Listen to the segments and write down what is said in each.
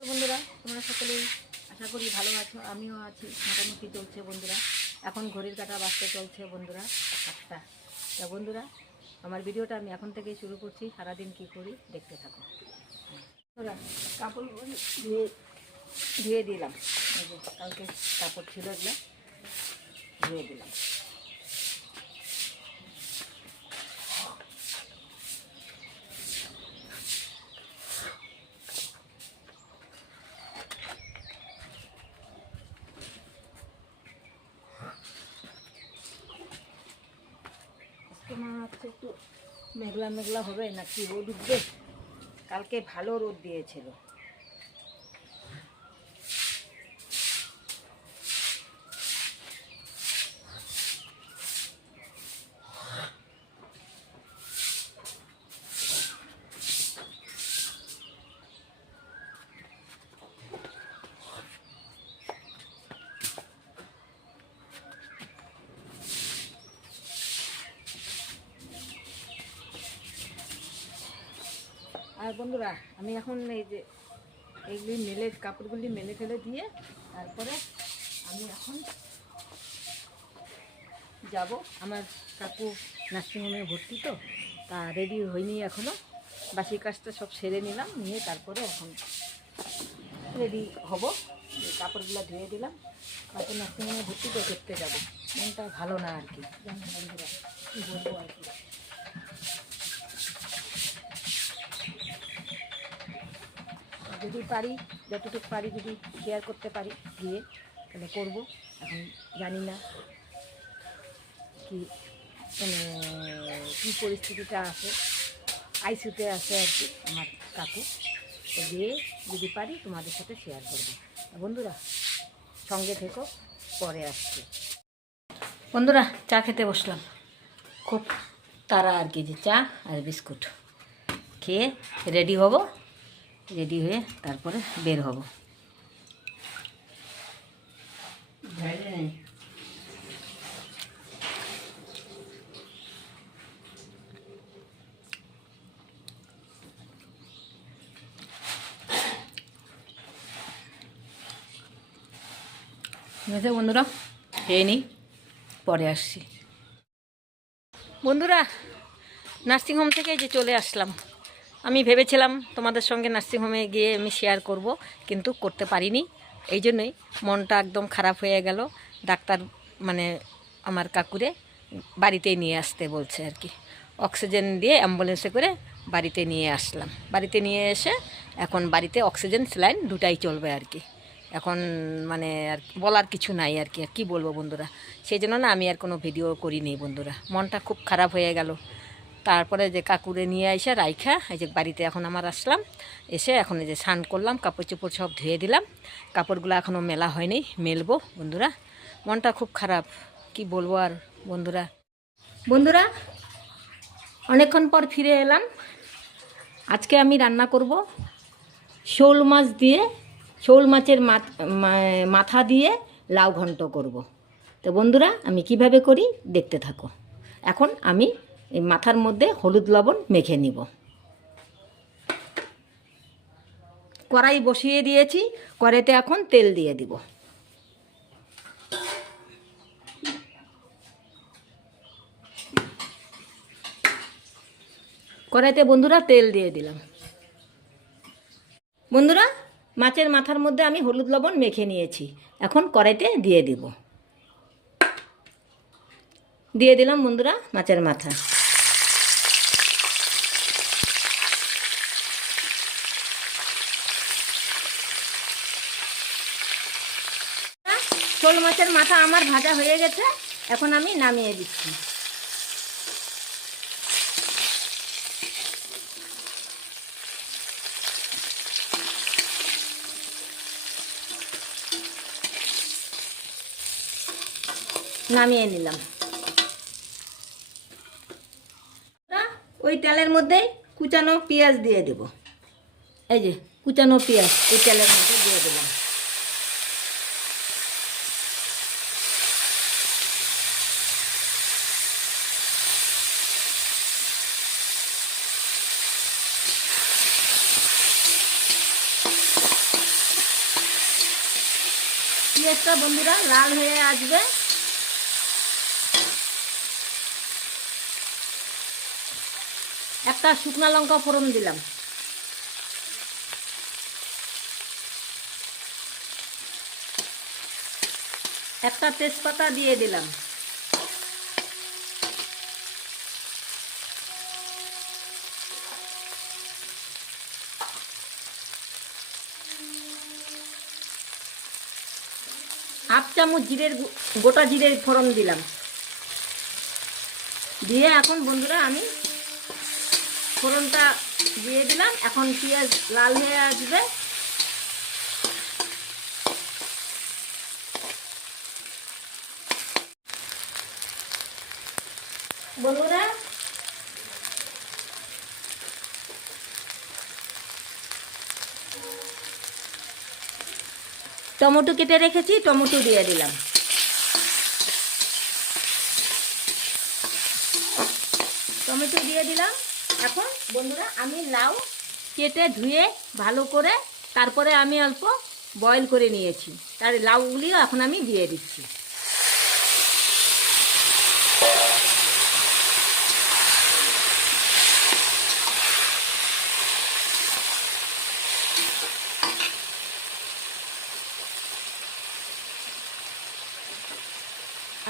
বন্ধুরা তোমরা সকলেই আশা করি ভালো আছো, আমিও আছি, মোটামুটি চলছে বন্ধুরা। এখন ঘড়ির কাঁটা বাজতে চলছে বন্ধুরা 7টা। তা বন্ধুরা আমার ভিডিওটা আমি এখন থেকেই শুরু করছি, সারাদিন কি করি দেখতে থাকো। বন্ধুরা কাপড়গুলো ধুয়ে দিলাম, কালকে কাপড় ছিল এগুলো ধুয়ে দিলাম। মনে হচ্ছে একটু মেঘলা মেঘলা হবে নাকি রোদ উঠবে, কালকে ভালো রোদ দিয়েছিল। আর বন্ধুরা আমি এখন এই যে এইগুলি মেলে কাপড়গুলি মেলে ফেলে দিয়ে তারপরে আমি এখন যাব। আমার কাকু নার্সিংহোমে ভর্তি, তো তা রেডি হয়নি এখনও, বাসি কাজটা সব সেরে নিলাম, নিয়ে তারপরে এখন রেডি হব। কাপড়গুলো ধুয়ে দিলাম, কাকু নার্সিংহোমে ভর্তি তো দেখতে যাব। মনটা ভালো না আর কি, জানি বন্ধুরা কী বলবো আর কি। যদি পারি, যতটুকু পারি যদি শেয়ার করতে পারি গিয়ে তাহলে করব। এখন জানি না কি মানে কী পরিস্থিতিটা আছে, আইসিউতে আছে আর কি আমার কাকু, তো গিয়ে যদি পারি তোমাদের সাথে শেয়ার করবো। বন্ধুরা সঙ্গে থেকো, পরে আসছি। বন্ধুরা চা খেতে বসলাম, খুব তাড়া আর কি, যে চা আর বিস্কুট খেয়ে রেডি হব, রেডি হয়ে তারপরে বের হব। ঠিক আছে বন্ধুরা, খেয়ে নিই, পরে আসছি। বন্ধুরা নার্সিংহোম থেকে যে চলে আসলাম, আমি ভেবেছিলাম তোমাদের সঙ্গে নার্সিংহোমে গিয়ে আমি শেয়ার করব, কিন্তু করতে পারিনি। এই জন্যই মনটা একদম খারাপ হয়ে গেল। ডাক্তার মানে আমার কাকুরে বাড়িতেই নিয়ে আসতে বলছে আর কি, অক্সিজেন দিয়ে অ্যাম্বুলেন্সে করে বাড়িতে নিয়ে আসলাম। বাড়িতে নিয়ে এসে এখন বাড়িতে অক্সিজেন স্যালাইন দুটাই চলবে আর কি। এখন মানে আর বলার কিছু নাই আর কি, আর কী বলবো বন্ধুরা। সেই জন্য না আমি আর কোনো ভিডিও করিনি বন্ধুরা, মনটা খুব খারাপ হয়ে গেল। তারপরে যে কাকুরে নিয়ে এসে রাইখা এই যে বাড়িতে এখন আমার আসলাম, এসে এখন এই যে স্নান করলাম, কাপড় চোপড় সব ধুয়ে দিলাম। কাপড়গুলো এখনও মেলা হয়নি, মেলবো বন্ধুরা। মনটা খুব খারাপ, কি বলবো আর বন্ধুরা। বন্ধুরা অনেকক্ষণ পর ফিরে এলাম। আজকে আমি রান্না করব শোল মাছ দিয়ে, শোল মাছের মাথা দিয়ে লাউ ঘন্ট করব। তো বন্ধুরা আমি কিভাবে করি দেখতে থাকো। এখন আমি এই মাথার মধ্যে হলুদ লবণ মেখে নিব। কড়াই বসিয়ে দিয়েছি, কড়াইতে এখন তেল দিয়ে দিব। কড়াইতে বন্ধুরা তেল দিয়ে দিলাম। বন্ধুরা মাছের মাথার মধ্যে আমি হলুদ লবণ মেখে নিয়েছি, এখন কড়াইতে দিয়ে দিব। দিয়ে দিলাম বন্ধুরা মাছের মাথা। শোল মাছের মাথা আমার ভাজা হয়ে গেছে, এখন আমি নামিয়ে দিচ্ছি। নামিয়ে নিলাম। ওই তেলের মধ্যেই কুচানো পেঁয়াজ দিয়ে দেব। এই যে কুচানো পেঁয়াজ এই তেলের মধ্যে দিয়ে দিলাম। পেঁয়াজটা বন্ধুরা লাল হয়ে আসবে। একটা শুকনা লঙ্কা ফোড়ন দিলাম। একটা তেজপাতা দিয়ে দিলাম। হাফ চামচ গোটা জিরের ফোড়ন দিলাম। দিয়ে এখন বন্ধুরা আমি ফোড়নটা দিয়ে দিলাম। এখন পেঁয়াজ লাল হয়ে আসবে। বন্ধুরা টমেটো কেটে রেখেছি, টমেটো দিয়ে দিলাম। টমেটো দিয়ে দিলাম। এখন বন্ধুরা আমি লাউ কেটে ধুয়ে ভালো করে তারপরে আমি অল্প বয়েল করে নিয়েছি, তার লাউগুলিও এখন আমি দিয়ে দিচ্ছি।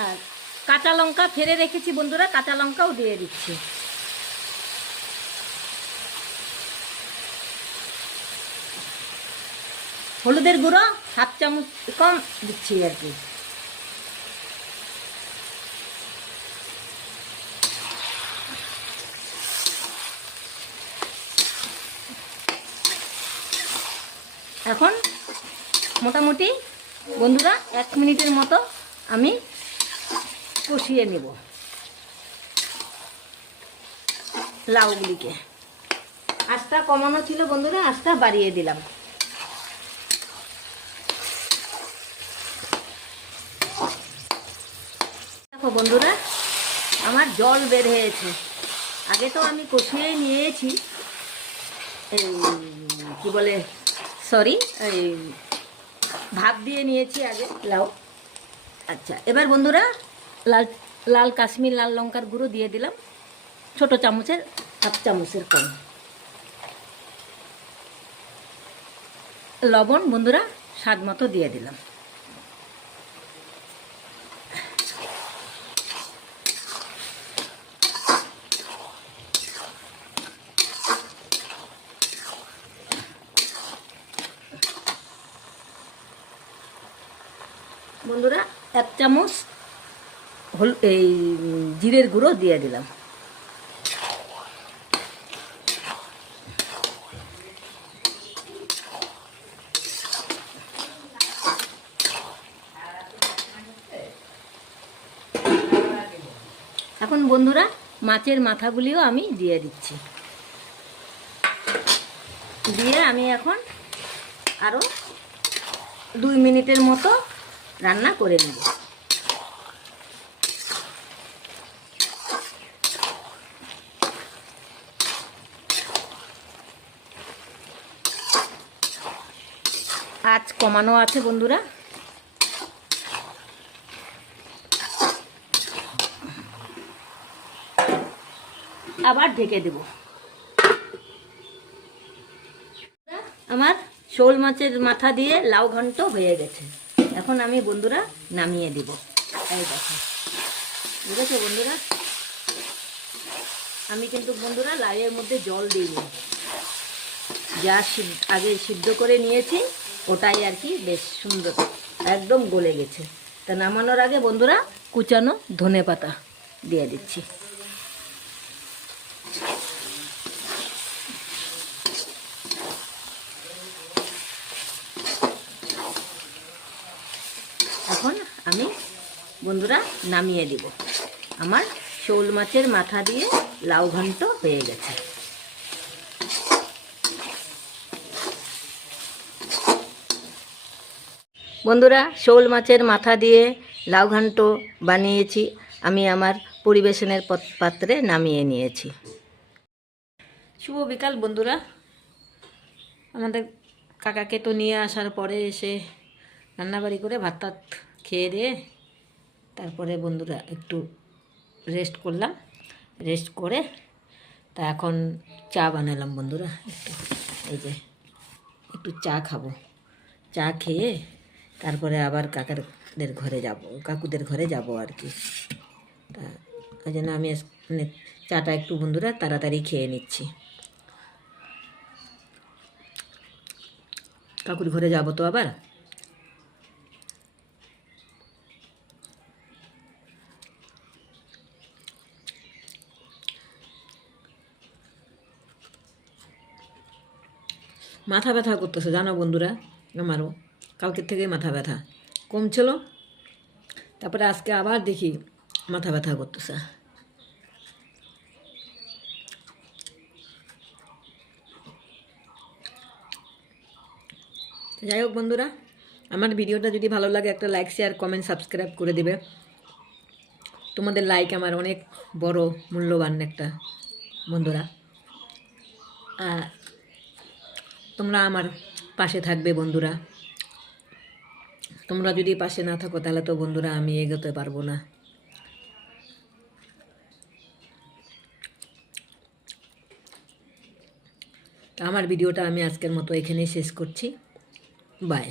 আর কাঁচা লঙ্কা ফেলে রেখেছি বন্ধুরা, কাঁচা লঙ্কাও দিয়ে দিচ্ছি। হলুদের গুঁড়ো হাফ চামচ কম দিচ্ছি আর কি। এখন মোটামুটি বন্ধুরা 1 মিনিটের মতো আমি কষিয়ে নেব লাউগুলিকে। আঁচটা কমানো ছিল বন্ধুরা, আঁচটা বাড়িয়ে দিলাম। দেখো বন্ধুরা আমার জল বের হয়েছে। আগে তো আমি কষিয়েই নিয়েছি, কি বলে সরি ভাপ দিয়ে নিয়েছি আগে লাউ। আচ্ছা এবার বন্ধুরা লাল কাশ্মীর লাল লঙ্কার গুঁড়ো দিয়ে দিলাম, ছোট চামচের হাফ চামচের কম। লবণ বন্ধুরা স্বাদ মতো দিয়ে দিলাম। বন্ধুরা 1 চামচ এই জিরের গুঁড়ো দিয়ে দিলাম। এখন বন্ধুরা মাছের মাথাগুলিও আমি দিয়ে দিচ্ছি। দিয়ে আমি এখন আরও 2 মিনিটের মতো রান্না করে নেব। আঁচ কমানো আছে বন্ধুরা। আবার ঢেকে দেব। আমার শোল মাছের মাথা দিয়ে লাউ ঘন্ট হয়ে গেছে। এখন আমি বন্ধুরা নামিয়ে দেব। এই দেখো বুঝেছো বন্ধুরা, আমি কিন্তু বন্ধুরা লাউয়ের মধ্যে জল দিইনি, যা আগে সিদ্ধ করে নিয়েছি ওটাই আর কি বেশ সুন্দর একদম গলে গেছে। তা নামানোর আগে বন্ধুরা কুচানো ধনেপাতা দিয়ে দিচ্ছি। এখন আমি বন্ধুরা নামিয়ে দেব। আমার শোল মাছের মাথা দিয়ে লাউ ঘন্ট হয়ে গেছে। বন্ধুরা শোল মাছের মাথা দিয়ে লাউ ঘন্ট বানিয়েছি, আমি আমার পরিবেশনের পাত্রে নামিয়ে নিয়েছি। শুভ বিকাল বন্ধুরা। আমাদের কাকাকে তো নিয়ে আসার পরে এসে রান্নাবাড়ি করে ভাত টাত খেয়ে দিয়ে তারপরে বন্ধুরা একটু রেস্ট করলাম, রেস্ট করে তা এখন চা বানালাম বন্ধুরা। এই যে একটু চা খাবো, চা খেয়ে তারপরে আবার কাকাদের ঘরে যাব, কাকুদের ঘরে যাব আর কি। তা ওই জন্য আমি মানে চাটা একটু বন্ধুরা তাড়াতাড়ি খেয়ে নিচ্ছি। কাকুর ঘরে যাব তো আবার। মাথা ব্যথা করতেছে জানো বন্ধুরা, আমারও কালকের থেকে মাথা ব্যথা কমছিল, তারপরে আজকে আবার দেখি মাথা ব্যথা করতেছে। যাই হোক বন্ধুরা, আমার ভিডিওটা যদি ভালো লাগে একটা লাইক, শেয়ার, কমেন্ট, সাবস্ক্রাইব করে দিবে। তোমাদের লাইক আমার অনেক বড় মূল্যবান একটা বন্ধুরা। তোমরা আমার পাশে থাকবে বন্ধুরা। তোমরা যদি পাশে না থাকো তাহলে তো বন্ধুরা আমি এগোতে পারবো না। তা আমার ভিডিওটা আমি আজকের মতো এখানেই শেষ করছি। বাই।